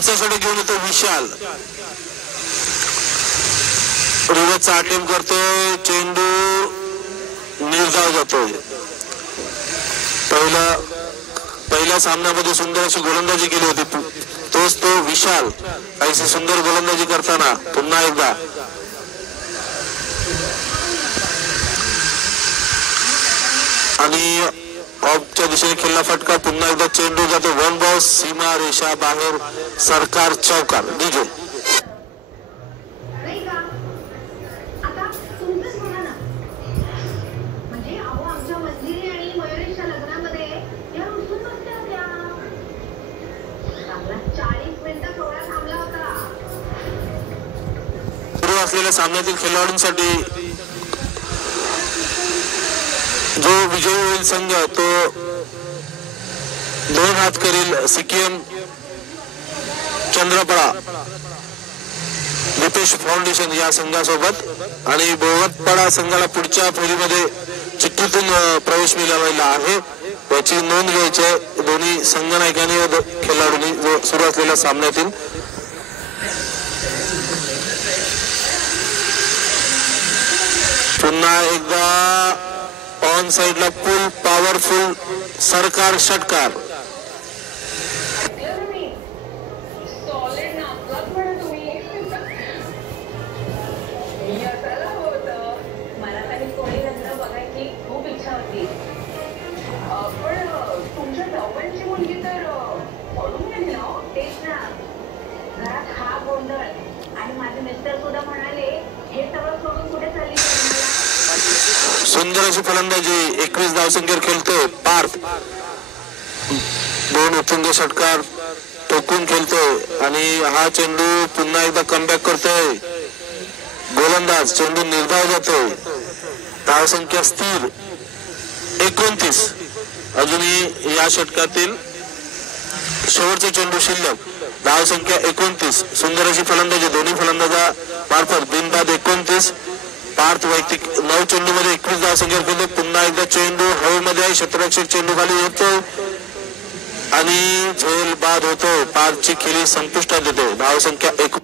पुढचा षटक घेऊन येतो विशाल. रिवर्सचा अटेम्प्ट करतोय, चेंडू निर्धाव जातोय. पहिल्या सामन्यामध्ये सुंदर अशी गोलंदाजी केली होती, तोच तो विशाल काहीशी सुंदर गोलंदाजी करताना पुन्हा एकदा आणि ऑफच्या दिशेने खेळला फटका. पुन्हा एकदा चेंडू जातो वन बॉल, सीमा रेषा बाहेर, सरकार चौकार. डीजे सुरू असलेल्या सामन्यातील खेळाडूंसाठी जो विजयी होईल संघ तो 2 हात करील सिक्कीम चंद्रपडा दीपेश फाउंडेशन या संघासोबत. आणि बोवतपाडा संघाला पुढच्या फेरीमध्ये चिठ्ठीतून प्रवेश मिळवलेला आहे, याची नोंद घ्यायची आहे दोन्ही संघनायकांनी व खेळाडूंनी जो सुरू असलेल्या सामन्यातील. पुन्हा एकदा ऑन साइडला फुल पॉवरफुल सरकार षटकार. खूप इच्छा होती, पण तुमच्या जाऊबाईंची मुलगी तर पडून गेली ना. तेच ना, घरात हा गोंधळ आणि माझे मिस्टर सुद्धा म्हणाले हे सगळं सोडून कुठे चालली. सुंदर अशी फलंदाजी, 21 धावसंख्येवर खेळतोय पार्थ. 2 उत्तुंग षटकार टोकून खेळतोय आणि हा चेंडू पुन्हा एकदा कमबॅक करतोय गोलंदाज. चेंडू निर्धाव जातोय, धावसंख्या स्थिर 29. अजूनही या षटकातील शेवटचा चेंडू शिल्लक, धावसंख्या 29. सुंदर अशी फलंदाजी दोन्ही फलंदाजा मार्फत, बिनबाद 29. पार्थ वैयक्तिक 9 चेंडू मध्ये 21 धावसंख्येवर खेळतो. पुन्हा एकदा चेंडू हवेमध्ये आहे, क्षेत्ररक्षक चेंडू खाली येतो आणि झेल बाद होतो. पार्थची खेळी संपुष्टात येते, धावसंख्या 1.